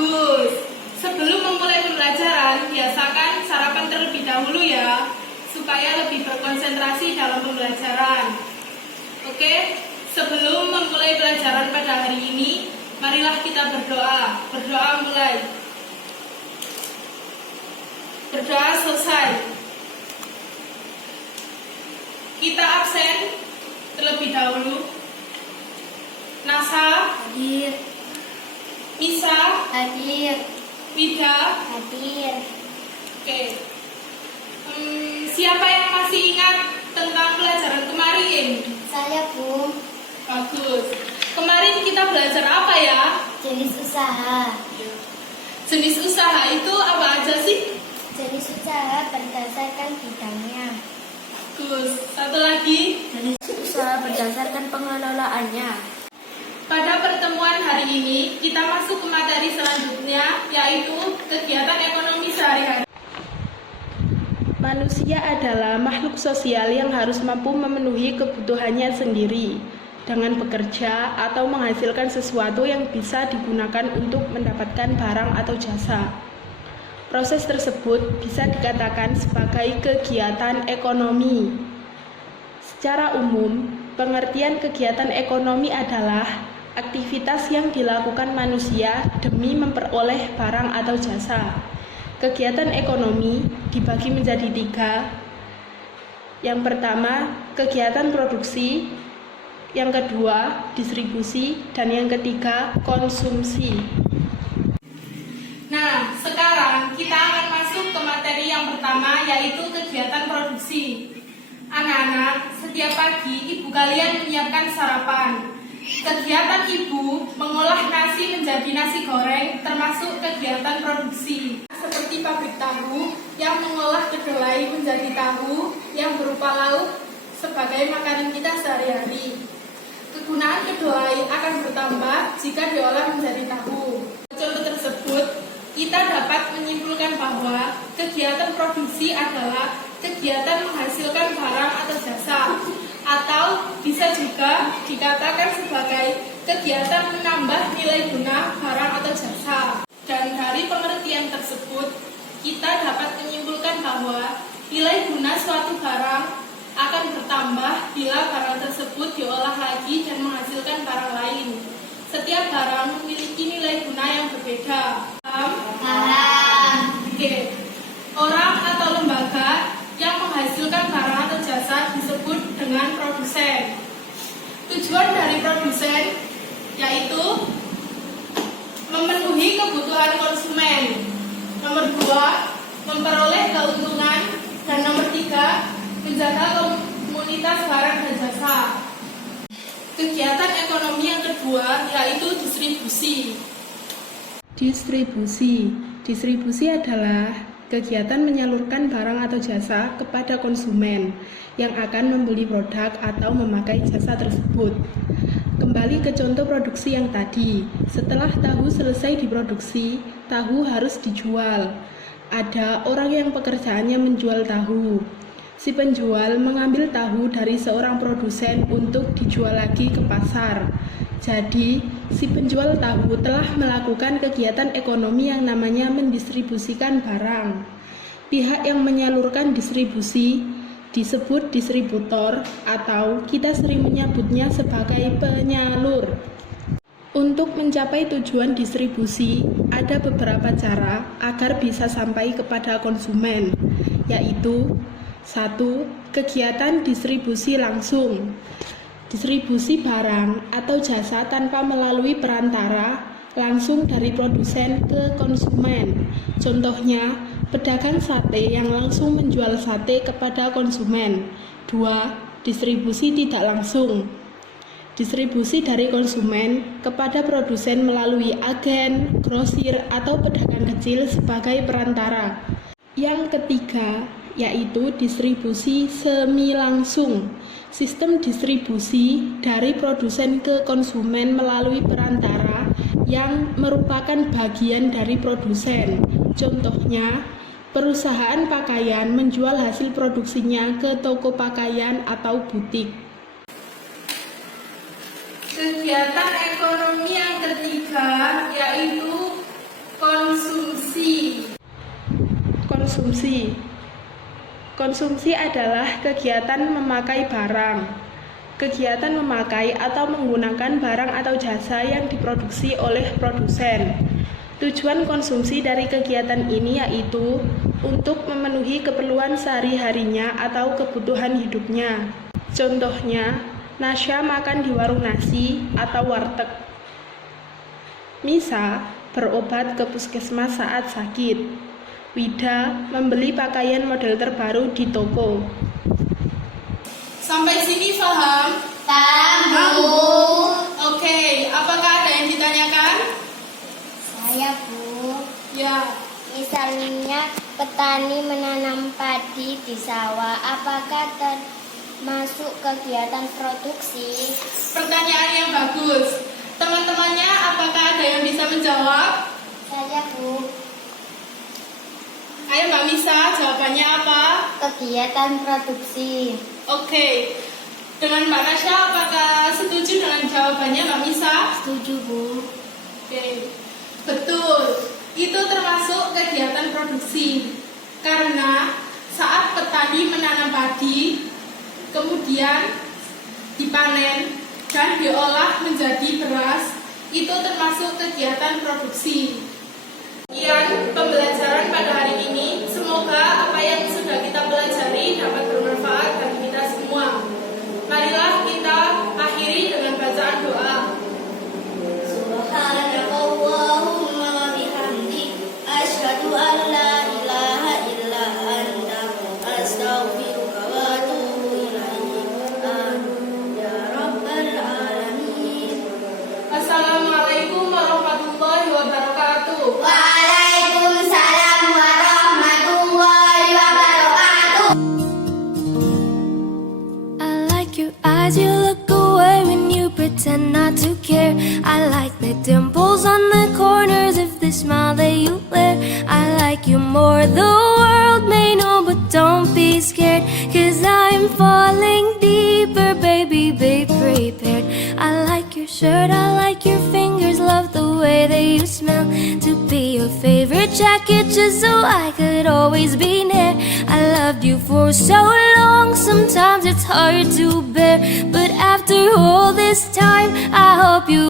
Bagus. Sebelum memulai pembelajaran, biasakan sarapan terlebih dahulu ya, supaya lebih berkonsentrasi dalam pembelajaran. Oke, sebelum memulai pelajaran pada hari ini, marilah kita berdoa. Berdoa mulai. Berdoa selesai. Kita absen terlebih dahulu. Nasa Hadir. Nisa, Hadir. Wida, Hadir. oke. Siapa yang masih ingat tentang pelajaran kemarin? Saya, Bu. Bagus. Kemarin kita belajar apa ya? Jenis usaha. Jenis usaha itu apa aja sih? Jenis usaha berdasarkan bidangnya. Bagus. Satu lagi. Jenis usaha berdasarkan pengelolaannya. Pada pertemuan hari ini, kita masuk ke materi selanjutnya, yaitu kegiatan ekonomi sehari-hari. Manusia adalah makhluk sosial yang harus mampu memenuhi kebutuhannya sendiri dengan bekerja atau menghasilkan sesuatu yang bisa digunakan untuk mendapatkan barang atau jasa. Proses tersebut bisa dikatakan sebagai kegiatan ekonomi. Secara umum, pengertian kegiatan ekonomi adalah aktivitas yang dilakukan manusia demi memperoleh barang atau jasa. Kegiatan ekonomi dibagi menjadi 3. Yang pertama, kegiatan produksi. Yang kedua, distribusi. Dan yang ketiga, konsumsi. Nah, sekarang kita akan masuk ke materi yang pertama, yaitu kegiatan produksi. Anak-anak, setiap pagi ibu kalian menyiapkan sarapan. Kegiatan ibu mengolah nasi menjadi nasi goreng termasuk kegiatan produksi. Seperti pabrik tahu yang mengolah kedelai menjadi tahu yang berupa lauk sebagai makanan kita sehari-hari. Kegunaan kedelai akan bertambah jika diolah menjadi tahu. Contoh tersebut, kita dapat menyimpulkan bahwa kegiatan produksi adalah kegiatan menghasilkan barang atau jasa, atau bisa juga dikatakan sebagai kegiatan menambah nilai guna barang atau jasa. Dan dari pengertian tersebut, kita dapat menyimpulkan bahwa nilai guna suatu barang akan bertambah bila barang tersebut diolah lagi dan menghasilkan barang lain. Setiap barang memiliki nilai guna yang berbeda. Paham? Oke. Orang atau lembaga yang menghasilkan barang atau jasa disebut dengan produsen. Tujuan dari produsen yaitu memenuhi kebutuhan konsumen. Nomor 2, memperoleh keuntungan. Dan nomor 3, menjaga komunitas barang dan jasa. Kegiatan ekonomi yang kedua yaitu distribusi. Distribusi adalah kegiatan menyalurkan barang atau jasa kepada konsumen yang akan membeli produk atau memakai jasa tersebut. Kembali ke contoh produksi yang tadi, setelah tahu selesai diproduksi, tahu harus dijual. Ada orang yang pekerjaannya menjual tahu. Si penjual mengambil tahu dari seorang produsen untuk dijual lagi ke pasar. Jadi, si penjual tahu telah melakukan kegiatan ekonomi yang namanya mendistribusikan barang. Pihak yang menyalurkan distribusi disebut distributor atau kita sering menyebutnya sebagai penyalur. Untuk mencapai tujuan distribusi, ada beberapa cara agar bisa sampai kepada konsumen, yaitu 1. Kegiatan distribusi langsung. Distribusi barang atau jasa tanpa melalui perantara langsung dari produsen ke konsumen. Contohnya, pedagang sate yang langsung menjual sate kepada konsumen. 2. Distribusi tidak langsung. Distribusi dari konsumen kepada produsen melalui agen, grosir, atau pedagang kecil sebagai perantara. Yang ketiga, yaitu distribusi semi langsung. Sistem distribusi dari produsen ke konsumen melalui perantara yang merupakan bagian dari produsen. Contohnya, perusahaan pakaian menjual hasil produksinya ke toko pakaian atau butik. Kegiatan ekonomi yang ketiga yaitu konsumsi. Konsumsi adalah kegiatan memakai barang. Kegiatan memakai atau menggunakan barang atau jasa yang diproduksi oleh produsen. Tujuan konsumsi dari kegiatan ini yaitu untuk memenuhi keperluan sehari-harinya atau kebutuhan hidupnya. Contohnya, Nasya makan di warung nasi atau warteg. Misa berobat ke puskesmas saat sakit. Wida membeli pakaian model terbaru di toko. Sampai sini paham? Paham, Bu. Oke, apakah ada yang ditanyakan? Saya, Bu. Ya, Misalnya petani menanam padi di sawah, apakah termasuk kegiatan produksi? pertanyaan yang bagus. Teman-temannya, apakah ada yang bisa menjawab? Saya, Bu. Ayo Mbak Misa, jawabannya apa? Kegiatan produksi. Oke, dengan Mbak Nasya, apakah setuju dengan jawabannya Mbak Misa? Setuju, Bu. Oke, betul. Itu termasuk kegiatan produksi. Karena saat petani menanam padi, kemudian dipanen dan diolah menjadi beras, itu termasuk kegiatan produksi. Sekian pembelajaran pada hari ini. Semoga apa yang sudah kita pelajari dapat bermanfaat bagi kita semua. Marilah kita akhiri dengan bacaan doa. Subhanakallahumma wa bihamdik asyhadu an la ilaha illa anta astaghfiruka wa atubu ilaik. Amin ya rabbal alamin. Assalamualaikum warahmatullahi wabarakatuh. Waalaikumsalam warahmatullahi wabarakatuh. I like your eyes, you look away when you pretend not to care. I like the dimples on the corners of the smile that you wear. I like you more, the world may know, but don't be scared, 'cause I'm falling deeper, baby, be prepared. I like your shirt, I like your fingers, love the way that you smell. To be your favorite jacket just so I could always be near. I loved you for so long, sometimes it's hard to bear, but after all this time I hope you